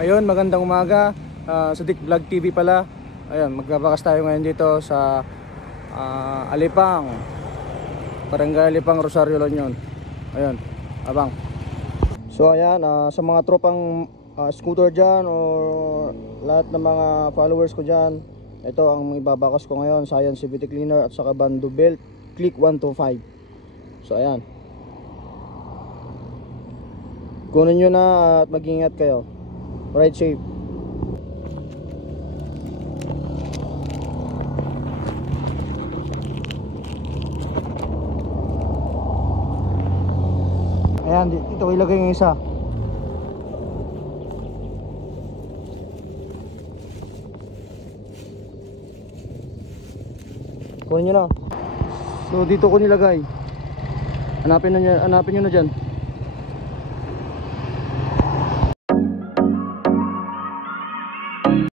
Ayun, magandang umaga. Sa Dick Vlog TV pala. Ayun, magbabakas tayo ngayon dito sa Alipang, Barangay Alipang, Rosario, La Union. Ayun, abang. So ayan, sa mga tropang scooter dyan o lahat ng mga followers ko dyan, ito ang ibabakas ko ngayon, Science CVT Cleaner at saka Bando Belt Click 125. So ayan, kunin nyo na at mag-ingat kayo. Ride safe. Ayan, ito ilagay yung isa. Kunin nyo na. So dito ko nilagay. Hanapin nyo na dyan.